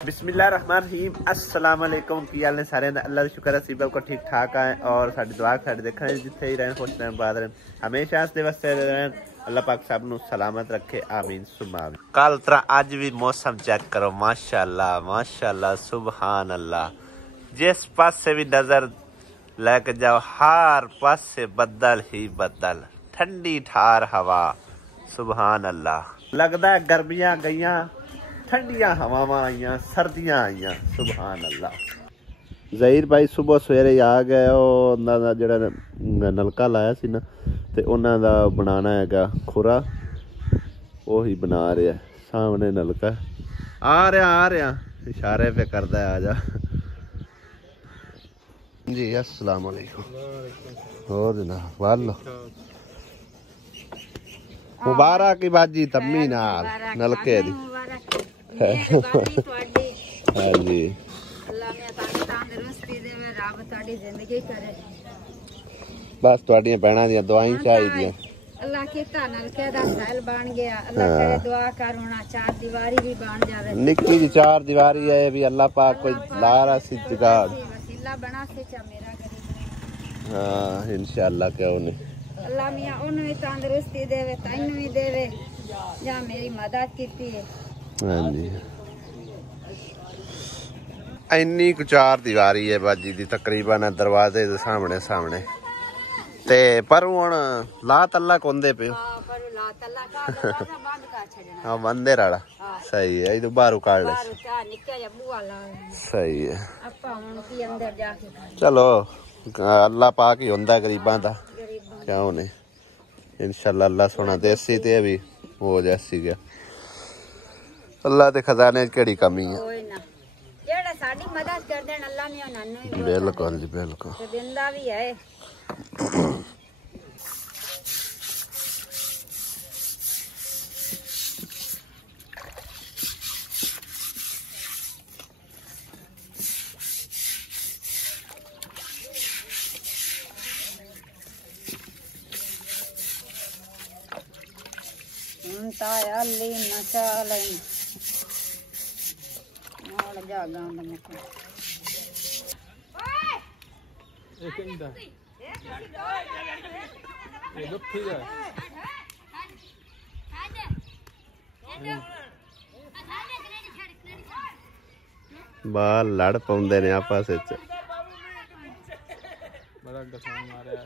बिस्मिल्लाहिर्रहमानिर्रहीम अस्सलाम वालेकुम की हाल ने सारे अल्लाह का शुक्र है सीबा को ठीक ठाक आए और साडी दुआ साडे देखने जिथे ही रहें खुश रहें बाद रहें हमेशा हंसते वसते रहें अल्लाह पाक सब नू सलामत रखे आमीन सुम्मा आमीन। कल तरह अज भी मौसम चेक करो माशाअल्लाह सुबहान अल्लाह। जिस पासे भी नजर लेके जाओ हर पासे बदल ही बदल, ठंडी ठार हवा सुबहान अल्लाह। लगता है गर्मियां गईयां ठंडिया हवावां आईयां सर्दियां आईयां सुबहान अल्लाह। ज़हीर भाई सुबह सवेरे आ गए उन्होंने जिहड़ा नलका लाया सी ना ते उन्हों दा बनाना हैगा खुरा वही बना रहा सामने नलका आ रहा इशारे पे करदा है आजा जी अस्सलाम वालेकुम। और जनाब वालो मुबारक की बाजी तम्मी नाल नलके दी हाँ जी बस तुहाडियां भैणां दी दुआई चाहिए अल्लाह कीता नलके दा साल बन गया अल्लाह करे दुआ कर होना चार दीवारी भी बन जावे निक्की जी चार दीवारी है भी अल्लाह पाक कोई लारा सी जुगाड़ वसीला बना से चा मेरा गरीब हां इंशाअल्लाह क्यों नहीं अल्लाह मियां ओनु भी तंदुरुस्ती देवे तैनू भी देवे जा मेरी मदद कीती है। हाँ जी इन्नी कु चार दीवारी है बाजी दी तकरीबन दरवाजे दे सामने सामने ते पर हुण ला तल्ला कोंदे पे पर ला तल्ला का दरवाजा बंद कर छड़ना हां बंदे राड़ा सही है इधर बाहर काट ले बाहर का निक्का या बुआ ला सही है अपा हुण की अंदर जाके चलो अल्लाह पाक ही हुंदा गरीबां दा क्यों नहीं इंशाअल्लाह अल्लाह सोना देसी ते भी हो जैसी गया अल्लाह दे खजाने केड़ी कमी है कोई ना जेड़ा साडी मदद कर देन अल्लाह ने उन्हां भी बिल्कुल जी बिल्कुल ते दिंदा भी है। अल्ली नचाले और जा गांड में एक इंदा ये लुठी जा बाल लड़ पाउंदे ने आपस विच बड़ा गसान मारया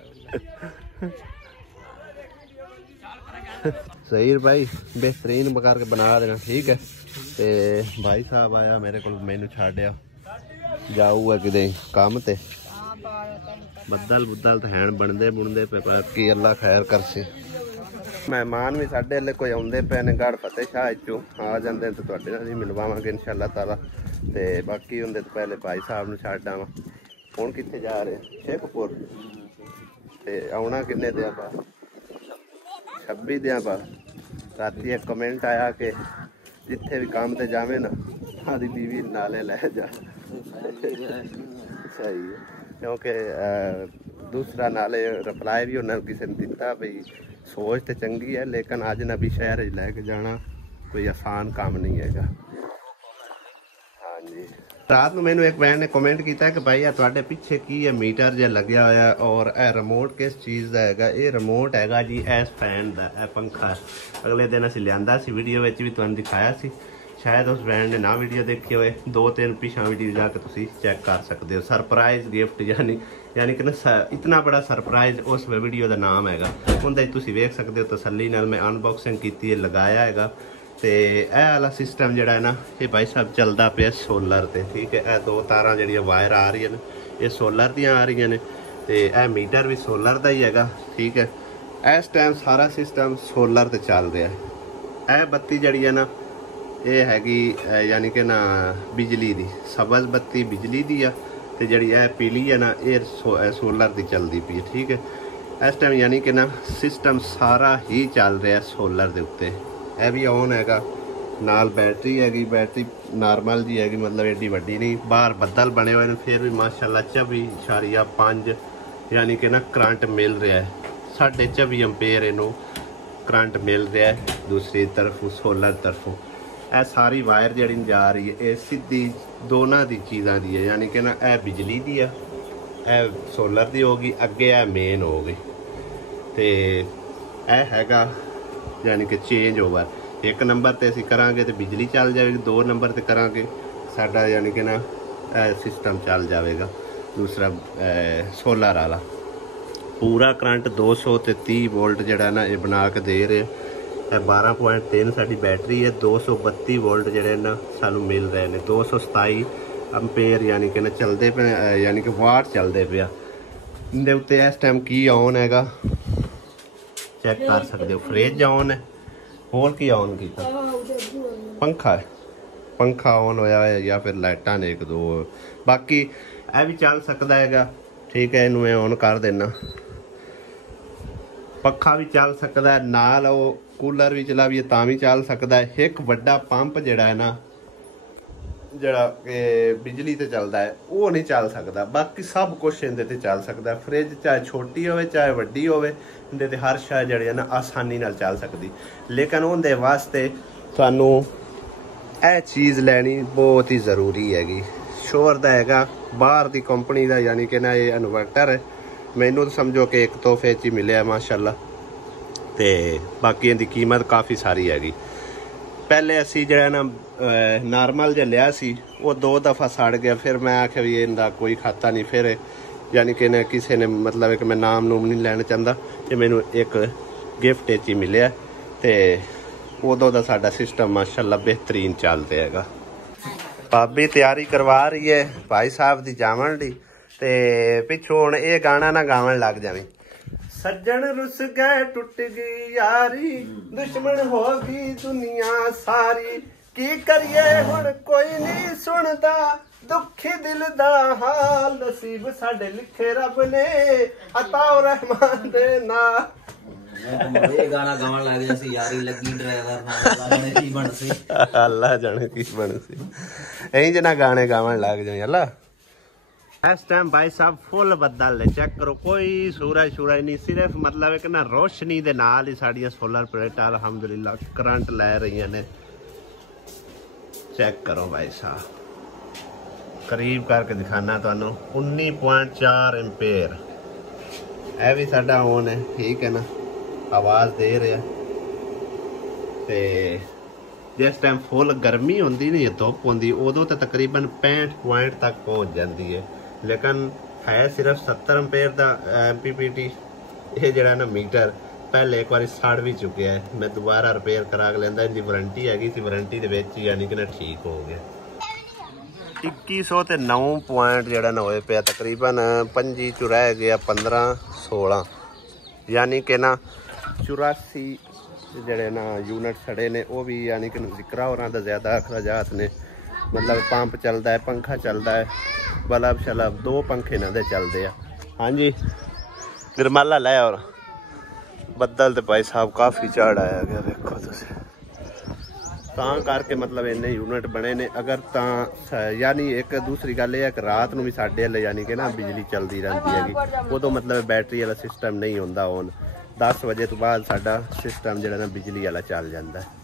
सही भाई बेहतरीन बकार के बना देना ठीक है। ते भाई साहब आया मेरे को मैनू छाड़िया जाऊगा किते काम ते बदल बुदल तो हैं बनते बुनते पे बाकी अल्लाह खैर कर सी। मेहमान भी साढ़े हले कोई आते पे ने गढ़ फतेह शाह चो आ जाते तो तुहाडे नाल ही मिलवावांगे इंशाअल्लाह ताला ते बाकी उनके तो पहले भाई साहब नू छड्ड आवां हुण कित्थे जा रहे शेखपुर ते आउणा किन्ने दे आप 26 दिन बाद राती एक कमेंट आया कि जिथे भी काम ते जावे ना आदि बीवी नाले ले जा सही है क्योंकि दूसरा नाले रिप्लाई भी उन्होंने किसी ने दिता भाई सोच तो चंगी है लेकिन अजनबी शहर लैके जाना कोई आसान काम नहीं है। हाँ जी रात में मैंने एक बहन ने कमेंट किया कि भाई तुहाडे पिछे की है मीटर जो लग्या होया और ए रिमोट किस चीज़ का है ये रिमोट हैगा जी इस फैन का ए पंखा अगले दिन असीं लियांदा सी वीडियो में भी तुहानूं दिखाया सी शायद उस बहन ने ना वीडियो देखी होए 2-3 पिछा वीडियो जाके तुसीं चेक कर सकते हो सरप्राइज गिफ्ट यानी कि ना इतना बड़ा सरप्राइज उस वीडियो का नाम हैगा उनका तुसीं वेख सकते हो तसल्ली नाल मैं अनबॉक्सिंग की लगाया हैगा। तो यह वाला सिस्टम जोड़ा है ना ये भाई साहब चलता पे सोलर ते ठीक है। यह 2 तारा जी वायर आ रही ये सोलर दियाँ आ रही ने तो यह मीटर भी सोलर का ही है ठीक है। इस टाइम सारा सिस्टम सोलर ते चल रहा है। यह बत्ती जी है ना ये हैगी यानी कि ना बिजली दी सबज बत्ती बिजली दी आ ते जी पीली है ना ये सोलर की चलती पी ठीक है। इस टाइम यानी कि ना सिस्टम सारा ही चल रहा है सोलर के उत्ते यह भी ऑन हैगा नाल बैटरी हैगी बैटरी नॉर्मल जी हैगी मतलब एडी वड्डी नहीं बाहर बदल बने हुए फिर भी माशाल्लाह 24.5 यानी कि ना करंट मिल रहा है 24.5 एम्पेयर इनू करंट मिल रहा है दूसरी तरफ सोलर तरफों ਇਹ ਸਾਰੀ ਵਾयर ਜਿਹੜੀ ਜਾ ਰਹੀ ਹੈ ਇਹ ਸਿੱਧੀ ਦੋਨਾਂ ਦੀ ਚੀਜ਼ਾਂ ਦੀ ਹੈ, ਯਾਨੀ ਕਿ ਨਾ ਇਹ ਬਿਜਲੀ ਦੀ ਆ, ਇਹ ਸੋਲਰ ਦੀ ਹੋ ਗਈ, ਅੱਗੇ ਇਹ ਮੇਨ ਹੋ ਗਈ। ਤੇ ਇਹ ਹੈਗਾ ਯਾਨੀ ਕਿ ਚੇਂਜ ਓਵਰ। 1 ਨੰਬਰ ਤੇ ਅਸੀਂ ਕਰਾਂਗੇ ਤੇ ਬਿਜਲੀ ਚੱਲ ਜਾਵੇਗੀ, 2 ਨੰਬਰ ਤੇ ਕਰਾਂਗੇ ਸਾਡਾ ਯਾਨੀ ਕਿ ਨਾ ਸਿਸਟਮ ਚੱਲ ਜਾਵੇਗਾ ਦੂਸਰਾ ਸੋਲਰ ਵਾਲਾ। ਪੂਰਾ ਕਰੰਟ 230 ਵੋਲਟ ਜਿਹੜਾ ਨਾ ਇਹ ਬਣਾ ਕੇ ਦੇ ਰਹੇ। ਇਹ 12.3 ਸਾਡੀ ਬੈਟਰੀ ਹੈ, 232 ਵੋਲਟ ਜਿਹੜੇ ਨਾ ਸਾਨੂੰ ਮਿਲ ਰਹੇ ਨੇ, 227 ਅੰਪੇਅਰ ਯਾਨੀ ਕਿ ਨਾ ਚੱਲਦੇ ਪਏ, ਯਾਨੀ ਕਿ ਵਾਟ ਚੱਲਦੇ ਪਿਆ। ਇਹਦੇ ਉੱਤੇ ਇਸ ਟਾਈਮ ਕੀ ਔਨ ਹੈਗਾ ਚੈੱਕ ਕਰ ਸਕਦੇ ਹੋ। ਫ੍ਰਿਜ ਔਨ ਹੈ, ਹੋਰ ਕੀ ਔਨ ਕੀਤਾ, पंखा है, पंखा ऑन होया है या फिर लाइटा ने 1 2 बाकी यह भी चल सकता है। ठीक है, इनू मैं ऑन कर देना। पखा भी चल सकता है, नाल वो कूलर भी चलावीए तां भी चल सकता है। एक वड्डा पंप जिहड़ा है ना जिहड़ा बिजली ते चलता है वो नहीं चल सकता, बाकी सब कुछ इहदे ते चल सकता है। फ्रिज चाहे छोटी होवे चाहे वड्डी होवे, इहदे ते हर शय जिहड़ी है ना आसानी नाल चल सकती। लेकिन उहदे वास्ते सानू यह चीज़ लैनी बहुत ही ज़रूरी हैगी। शोर दा हैगा बाहर दी कंपनी का, यानी कि ना ये इन्वर्टर है। मैनू तो समझो कि एक तोहफे च ही मिले माशाल्लाह, ते बाकी इहदी कीमत काफ़ी सारी हैगी। पहले असी जो ना नॉर्मल जो लिया सी वो 2 दफ़ा सड़ गया, फिर मैं आख्या भी इनका कोई खाता नहीं। फिर यानी कि ना किसी ने मतलब कि मैं नाम नूम नहीं लैना चाहता, कि मैनू एक गिफ्ट च ही मिले ते उदों का साडा सिस्टम माशाल्लाह बेहतरीन चल रहा है। भाभी तैयारी करवा रही है भाई साहब की जावन दी, ते पिछों हुण ये गाना ना गावन लग जावी। सज्जन रुस गए टुट गई यारी, दुश्मन हो गई दुनिया सारी, की करिए हुण कोई नहीं सुनदा, दुखी दिल दा हाल, नसीब साडे लिखे रब ने, अताओ रहमान दे नाल। ये गाना गावन लग गया सी, यारी लगी ड्राइवर नाल, गाने की बन सी, अल्लाह जाने की बन सी। यही जना गाने गावन लग जाए अल्लाह। इस टाइम भाई साहब फुल बदल है, चेक करो, कोई सूरज सूरज नहीं, सिर्फ मतलब एक ना रोशनी दे नाल ही साड़ियां सोलर प्लेटां अल्हम्दुलिल्लाह करंट लै रही ने। चेक करो भाई साहब, करीब करके दिखाना तुहानू 19.4 एम्पेयर। यह भी साडा ऑन है, ठीक है ना, आवाज़ दे रहा। ते जिस टाइम फुल गर्मी होंदी नहीं धुप होंदी उदों तो तकरीबन 65 पॉइंट तक पहुँच जाती है, लेकिन है सिर्फ 70 एम्पेयर का MPPT। ये जरा ना मीटर पहले एक बार सड़ भी चुके है, मैं दोबारा रिपेयर करा के लेंदा। इनकी वारंटी हैगी सी, वारंटी दे विच यानी कि ना ठीक हो गया। 2109 पॉइंट जरा ना होए पे तकरीबन 25 चु रह गया 15 16, यानी कि ना 84 जड़े ना यूनिट सड़े ने। वो भी यानी कि जिक्रा होर का ज़्यादा अखराजात ने, मतलब पंप चलता है, पंखा चलता है, बल्ब शलब 2 पंखे इन्हों के चलते हैं। हाँ जी गिरमाला लै, और बदल तो भाई साहब काफ़ी चढ़ आया गया, देखो तुम करके मतलब इन्ने यूनिट बने ने। अगर यानी एक दूसरी गल है कि रात में भी साढ़े हले यानी कि ना बिजली चलती रहती है, उदों मतलब बैटरी वाला सिस्टम नहीं होंदा ऑन। 10 बजे तो बाद साडा सिस्टम जो ना बिजली वाला चल जाता है।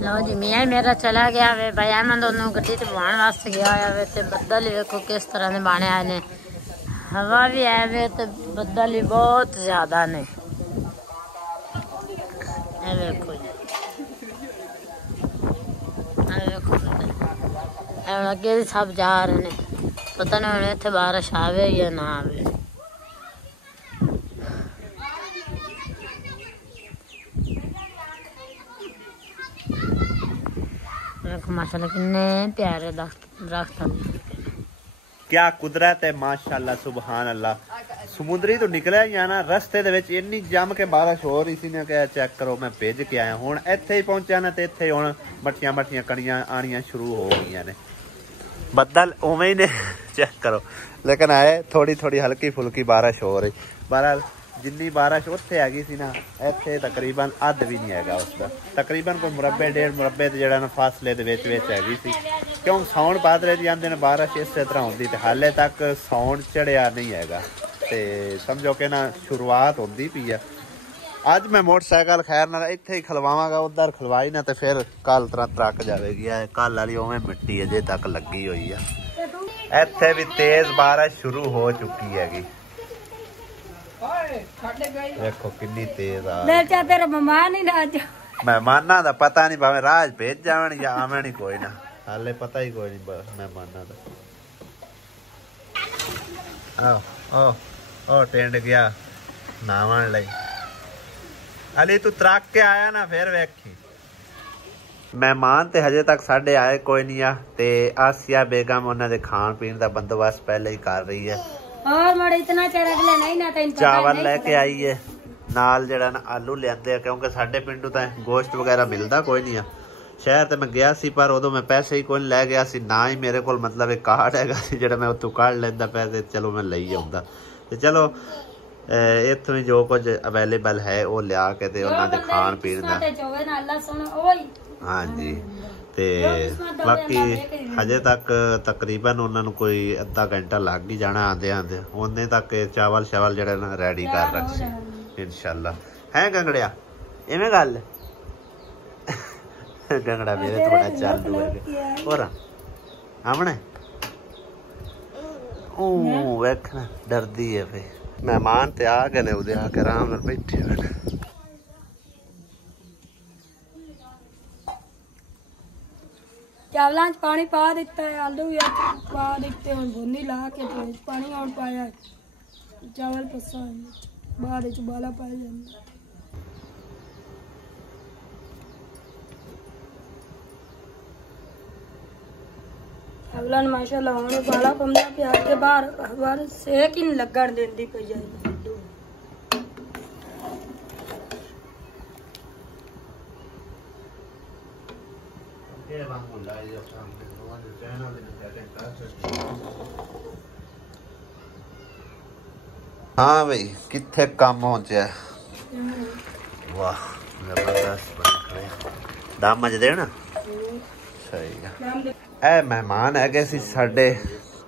लो जी मियाँ मेरा चला गया वे, भैया मैं दोनों गड्डी ते बहान वास्ते गया वे, ते बदल ही देखो किस तरह ने बने आए ने, हवा भी है वे, ते बदल ही बहुत ज्यादा ने। देखो अगे सब जा रहे ने, पता नहीं इतने बारिश आवे या ना आवे। माशाल्लाह कितने प्यारे दरख्त। क्या कुदरत है माशाल्लाह, सुबहान अल्लाह। समुद्री तो निकलिया या ना रस्ते दे विच इन्नी जम के बारिश हो रही सी ना कि चेक करो, मैं भेज के आया हुण इत्थे ही पहुंचा ना, ते इत्थे हुण मट्टियां मट्टियां कणियां आनियां शुरू हो गईयां ने। ਬੱਦਲ ਉਵੇਂ ਹੀ ਨੇ ਚੈੱਕ ਕਰੋ ਲੇਕਿਨ ਆਏ ਥੋੜੀ ਥੋੜੀ ਹਲਕੀ ਫੁਲਕੀ ਬਾਰਿਸ਼ ਹੋ ਰਹੀ। ਬਹਰਾਲ ਜਿੰਨੀ ਬਾਰਿਸ਼ ਉੱਥੇ ਹੈਗੀ ਸੀ ਨਾ ਇੱਥੇ ਤਕਰੀਬਨ ਅੱਧ ਵੀ ਨਹੀਂ ਹੈਗਾ ਉਸਦਾ। ਤਕਰੀਬਨ ਕੋਈ ਮੁਰੱਬੇ 1.5 ਮੁਰੱਬੇ ਤੇ ਜਿਹੜਾ ਨਾ ਫਾਸਲੇ ਦੇ ਵਿੱਚ ਹੈਗੀ ਸੀ ਕਿਉਂ ਸਾਉਣ ਪਾਦਰੇ ਦੀ ਆਂਦੇ ਨੇ ਬਾਰਿਸ਼ ਇਸੇ ਤਰ੍ਹਾਂ ਹੁੰਦੀ ਤੇ ਹਾਲੇ ਤੱਕ ਸਾਉਣ ਚੜਿਆ ਨਹੀਂ ਹੈਗਾ ਤੇ ਸਮਝੋ ਕਿ ਨਾ ਸ਼ੁਰੂਆਤ ਹੁੰਦੀ ਪਈ ਆ। ਅੱਜ ਮੈਂ ਮੋਟਰਸਾਈਕਲ ਖੈਰ ਨਾਲ ਇੱਥੇ ਹੀ ਖਲਵਾਵਾਂਗਾ ਉਧਰ ਖਲਵਾਈ ਨਾ ਤੇ ਫਿਰ ਕੱਲ ਤਰ੍ਹਾਂ ਟਰੱਕ ਜਾਵੇਗੀ। ਕੱਲ ਵਾਲੀ ਉਵੇਂ ਮਿੱਟੀ ਅਜੇ ਤੱਕ ਲੱਗੀ ਹੋਈ ਆ। ਇੱਥੇ ਵੀ ਤੇਜ਼ ਬਾਰਿਸ਼ ਸ਼ੁਰੂ ਹੋ ਚੁੱਕੀ ਹੈਗੀ ਦੇਖੋ ਕਿੰਨੀ ਤੇਜ਼ ਆ। ਤੇਰਾ ਮਹਿਮਾਨ ਹੀ ਨਾ ਅੱਜ ਮਹਿਮਾਨਾਂ ਦਾ ਪਤਾ ਨਹੀਂ ਭਾਵੇਂ ਰਾਜ ਭੇਜ ਜਾਵਣ ਜਾਂ ਆਵਣ ਹੀ ਕੋਈ ਨਾ ਹਾਲੇ ਪਤਾ ਹੀ ਕੋਈ ਨਹੀਂ ਮਹਿਮਾਨਾਂ ਦਾ। ਆਹ ਟੈਂਡ ਗਿਆ ਨਾਵਣ ਲਈ। ਅਲੀ ਤੂੰ ਤਰੱਕ ਕੇ ਆਇਆ ਨਾ ਫਿਰ ਵੇਖੀ। ਮਹਿਮਾਨ ਤੇ ਹਜੇ ਤੱਕ ਸਾਡੇ ਆਏ ਕੋਈ ਨਹੀਂ ਆ ਤੇ ਆਸਿਆ ਬੇਗਮ ਉਹਨਾਂ ਦੇ ਖਾਣ ਪੀਣ ਦਾ ਬੰਦੋਬਸਤ ਪਹਿਲੇ ਹੀ ਕਰ ਰਹੀ ਹੈ। और मड़े इतना चेहरा के नहीं ना तेन चावल लेके आई है नाल जेड़ा ना आलू लियांदे क्योंकि साडे पिंडू तां गोश्त वगैरह मिलदा कोई नहीं आ। शहर ते मैं गया सी पर उदों मैं पैसे ही कोई लै गया सी ना ही मेरे कोल मतलब एक कार्ड हैगा सी जेड़ा मैं उत्तों कढ लैंदा पैसे चलो मैं लई आउंदा ते चलो इत्थों ही जो कुछ अवेलेबल है वो लिया के ते उन्हां दे खाण पीण दा। हाँ जी ਤੇ ਬਾਕੀ ਹਜੇ ਤੱਕ ਤਕਰੀਬਨ ਉਹਨਾਂ ਨੂੰ ਕੋਈ ਅੱਧਾ ਘੰਟਾ ਲੱਗ ਹੀ ਜਾਣਾ ਆਂਦੇ ਆਂਦੇ ਉਹਨੇ ਤੱਕ ਚਾਵਲ ਸ਼ਾਵਲ ਜਿਹੜਾ ਨਾ ਰੈਡੀ ਕਰ ਰੱਖੇ ਇਨਸ਼ਾਅੱਲਾ। ਹੈ ਗੰਗੜਿਆ ਇਵੇਂ ਗੱਲ ਗੰਗੜਾ ਮੇਰੇ ਤੋਂ ਬੜਾ ਚਾਲੂ ਹੈ ਹੋਰ ਆਵਣੇ ਉਹ ਵੇਖਣਾ ਡਰਦੀ ਹੈ ਫੇ ਮਹਿਮਾਨ ਤੇ ਆ ਗਏ ਨੇ ਉਹਦੇ ਆ ਕੇ ਆਰਾਮ ਨਾਲ ਬੈਠੇ ਹੋਏ ਨੇ। चावलों च पानी पा दिता है आलू भी पा दिते हैं भुनी ला के तो पानी और पाया चावल पसा बाद उबाला पाया जाता। चावलों माशाल्लाह हुण उबाला पौंदा पिया के बाहर सेक ही नहीं लगन देंदी पई जाए। हाँ भाई किथे काम पहुंचा वाह जबरदस्त दम अज देना सही है। ए मेहमान है साडे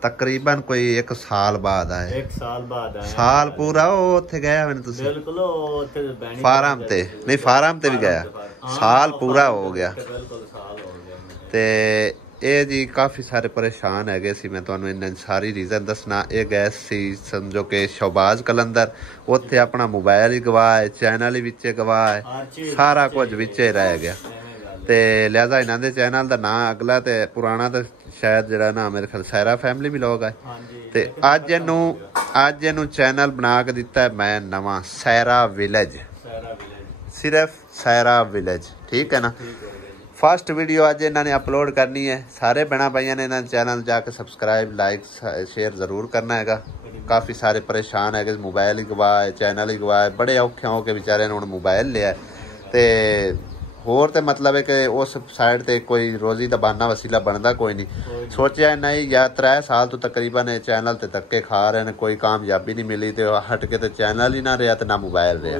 तकरीबन कोई 1 साल बाद आए। 1 साल बाद आए साल पूरा उत्थे गया मैंने तुसी बिल्कुल उत्थे फार्म ते नहीं फार्म ते भी गया साल पूरा हो गया बिल्कुल साल हो गया ते ਇਹ ਜੀ ਕਾਫੀ ਸਾਰੇ ਪਰੇਸ਼ਾਨ ਹੈਗੇ ਸੀ। ਮੈਂ ਤੁਹਾਨੂੰ ਇਹਨਾਂ ਸਾਰੀ ਰੀਜ਼ਨ ਦੱਸਣਾ। ਇਹ ਗਏ ਸੀ ਸਮਝੋ ਕਿ ਸ਼ੌਬਾਜ਼ ਕਲੰਦਰ ਉੱਥੇ ਆਪਣਾ ਮੋਬਾਈਲ ਹੀ ਗਵਾਹ ਹੈ ਚੈਨਲ ਹੀ ਵਿੱਚ ਗਵਾਹ ਹੈ ਸਾਰਾ ਕੁਝ ਵਿੱਚ ਹੀ ਰਹਿ ਗਿਆ ਤੇ ਲਿਹਾਜ਼ਾ ਇਹਨਾਂ ਦੇ ਚੈਨਲ ਦਾ ਨਾਂ ਅਗਲਾ ਤੇ ਪੁਰਾਣਾ ਤਾਂ ਸ਼ਾਇਦ ਜਿਹੜਾ ਨਾ ਮੇਰੇ ਖਿਆਲ ਸੈਰਾ ਫੈਮਿਲੀ ਵਲੌਗ ਹੈ ਤੇ ਅੱਜ ਇਹਨੂੰ ਚੈਨਲ ਬਣਾ ਕੇ ਦਿੱਤਾ ਮੈਂ ਨਵਾਂ ਸੈਰਾ ਵਿਲੇਜ ਸਿਰਫ ਸੈਰਾ ਵਿਲੇਜ ਠੀਕ ਹੈ ਨਾ। फस्ट वीडियो अज इन्होंने अपलोड करनी है सारे भैन भाइयों ने इन्होंने चैनल जाके सबसक्राइब लाइक शेयर जरूर करना है। काफ़ी सारे परेशान है मोबाइल ही गवा है चैनल ही गवा है बड़े औखे हो के बेचारे ने हुण मोबाइल लिया तो होर तो मतलब है कि उस साइड ते कोई रोज़ी का बहाना वसीला बनता कोई नहीं। सोचा नहीं या 3 साल तो तकरीबन चैनल ते धक्के खा रहे हैं कोई कामयाबी नहीं मिली तो हट के तो चैनल ही ना रहा तो ना मोबाइल रहा।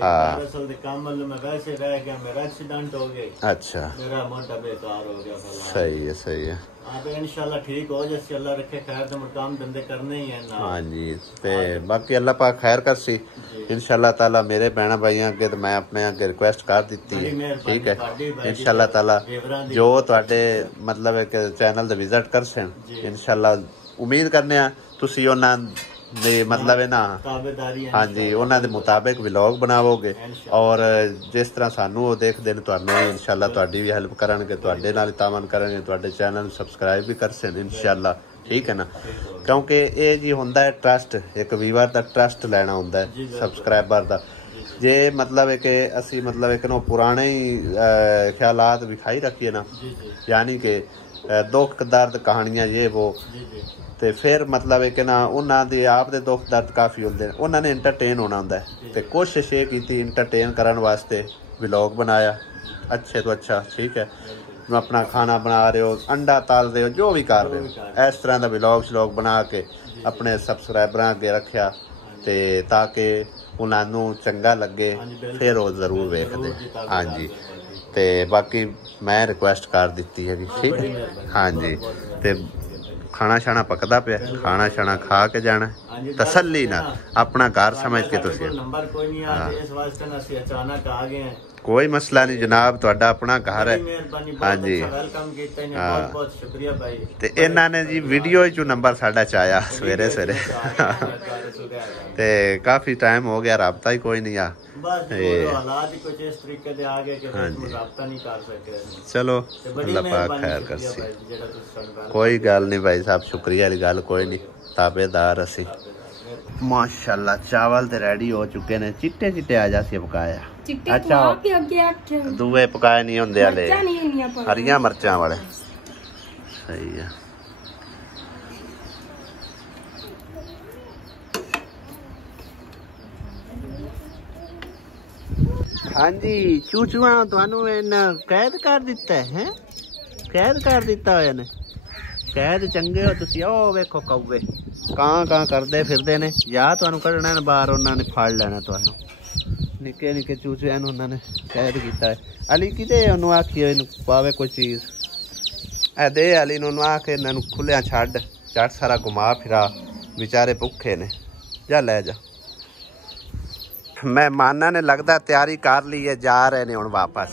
हाँ अच्छा सही है सही है इंशाल्लाह ठीक हो जैसे अल्लाह रखे खैर तो काम धंधे करने ही है ना। हाँ जी ते बाकी अल्लाह पाक खैर कर सी इंशाल्लाह ताला मेरे भैन भाइयों अगे तो मैं अपने अगे रिक्वेस्ट कर दी है ठीक है। इंशाल्लाह ताला जो तुहाडे मतलब एक चैनल दा विजिट कर सन इंशाल्लाह उम्मीद करने तुसी उन्हां दे मतलब है ना हाँ जी उन्हां दे मुताबिक व्लॉग बनावोगे और जिस तरह सानू वो देखदे ने तुहानू इंशाल्लाह तुहाडी भी हेल्प करनगे तुहाडे नाल तावन करनगे तुहाडे चैनल सब्सक्राइब भी कर सन इंशाल्लाह ठीक है ना। क्योंकि ये जी हुंदा है ट्रस्ट एक व्यूअर दा ट्रस्ट लेना हुंदा है सब्सक्राइबर दा जे मतलब है कि असी मतलब एक पुराने ही ख्यालात विखाई रखिए ना यानी कि दुख दर्द कहानियां ये वो तो फिर मतलब है कि ना उन्होंने आप दे दुख दर्द काफ़ी होंगे उन्होंने इंटरटेन होना होंगे तो कोशिश ये की इंटरटेन करने वास्ते व्लॉग बनाया अच्छे तो अच्छा ठीक है। अपना खाना बना रहे हो, अंडा ताल रहे हो, जो भी कर रहे हो, इस तरह का व्लॉग श्लॉग बना के अपने सबसक्राइबर अगे रखा ते ताकि उन्होंने चंगा लगे, फिर वो जरूर वेखते। हाँ जी, ते बाकी मैं रिक्वेस्ट कर दी है, ठीक है। हाँ जी, ते खाना शाना पकदा पे, खाना शाना खा के जाना तसल्ली ना, अपना घर समझ के तुसी। कोई मसला नहीं जनाब, तुहाडा अपना घर है। हाँ जी, ते इन्होंने जी वीडियो चो नंबर साडा च आया सवेरे सवेरे ते काफ़ी टाइम हो गया, रबता ही कोई नहीं आ। चलो अल्लाह पाक खैर कर सी, कोई गल नहीं भाई साहब, शुक्रिया वाली गल कोई नहीं, ताबेदार असी। माशाल्लाह चावल ते रेडी हो चुके ने, चिट्टे चिट्टे आ जासी पकाया। अच्छा दुए पकाए नहीं होंदे हले, हरियां मर्चां वाले, सही है। हाँ जी, चूचुआ तुहानू कैद कर दिता है, कैद कर दिता होया ने, कैद चंगे हो तुसी। ओ वेखो कौवे कां करदे फिरदे ने, या तुहानू कढना ने बाहर, उन्होंने फड़ लेना तुहानू। निक्के निक्के चूचुआ नू उन्होंने कैद किया है। अली किते उन्होंने आखियो इनू पावे कोई चीज, ए दे अली नू आके इन्होंने खुलिया छड्ड, झट सारा घुमा फिरा, बेचारे भुखे ने, जा ले जा। मेहमाना ने लगता तैयारी कर ली है, जा रहे ने हुण वापस।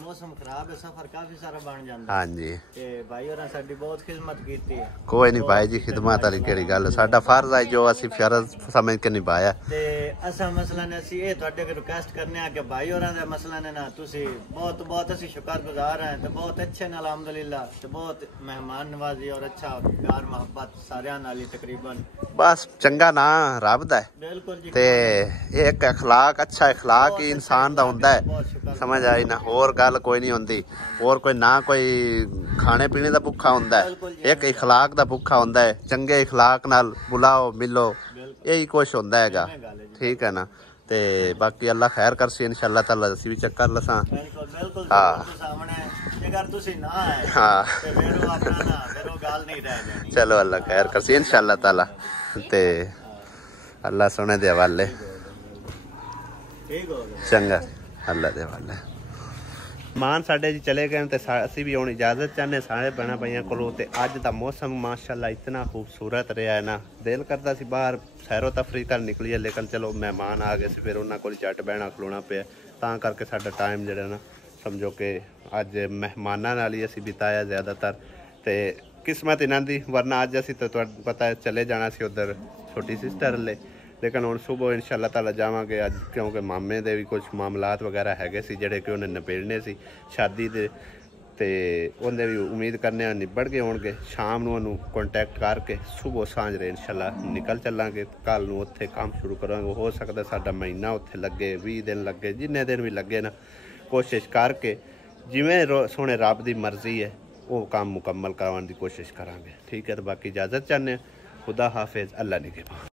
मौसम खराब है, सफर काफी सारा बन जाता। हाँ जी, भाई और साडी बहुत खिदमत की है। कोई नहीं भाई जी, खिदमत वाली केड़ी गल, साडा फर्ज है जो असी फर्ज समझ के निभाया। ते असा मसला ने असी ए तुहाडे को रिक्वेस्ट करने आ कि भाई और दा मसला ने ना तुसी बहुत बहुत असी शुक्रगुजार हैं, ते बहुत अच्छे नाल अल्हम्दुलिल्लाह, ते बहुत मेहमान नवाजी और अच्छा प्यार मोहब्बत सारे नाल तकरीबन बस चंगा ना रब दा है। बिल्कुल जी, ते एक अखलाक, अच्छा अखलाक ही इंसान दा हुंदा है, समझ आई ना, और गल कोई नहीं होंदी, और कोई ना कोई खाने पीने दा भुखा हुंदा है, एक इखलाक दा भुखा हुंदा है। चंगे इखलाक नाल बुलाओ मिलो, यही कुछ हुंदा हैगा, ठीक है ना। ते बाकी अल्लाह खैर करसी इंशाअल्लाह ताला, असी भी चक्कर लसां। हाँ हाँ, चलो अल्लाह खैर करसी इंशाअल्लाह ताला, ते अल्लाह सोने दे हवाले, चंगा अल्लाह दे हवाले। मान साडे जी चले गए ते असी भी हुण इजाजत चाहने सारे भैणां भाइयां कोलों। ते अज दा मौसम माशाअल्लाह इतना खूबसूरत रहा है ना, दिल करदा सी बाहर सैरो तफरी कर निकलीए, लेकिन चलो मेहमान आ गए सी, फिर उन्हां कोल झट बहना खलोना पिया, तां करके साडा टाइम जिहड़ा ना समझो कि अज मेहमानां नाल ही असी बिताया ज़्यादातर। ते किस्मत इन्हां दी, वरना अज असी तो तुहानूं पता है चले जाना सी उधर छोटी सिस्टर ले, लेकिन हुण सुबह इंशाअल्लाह ताला जावांगे अज, क्योंकि मामे दे भी कुछ मामलात वगैरह हैगे सी जिहड़े कि उन्हें निबेड़ने सी शादी दे, ते उन्हें भी उम्मीद करने निबड़ गए होणगे। शाम नूं उन्होंने कॉन्टैक्ट करके सुबह सांझरे इंशाअल्लाह निकल चलांगे, कल नूं उत्थे काम शुरू करांगे। हो सकदा साडा महीना उत्थे लगे, 20 दिन लगे, जिन्ने दिन भी लगे ना, कोशिश करके जिवें सोहणे रब दी मर्जी है वो काम मुकम्मल करवाने की कोशिश करांगे, ठीक है। तो बाकी इजाज़त चाहते, खुदा हाफिज़, अल्लाह निगहबान।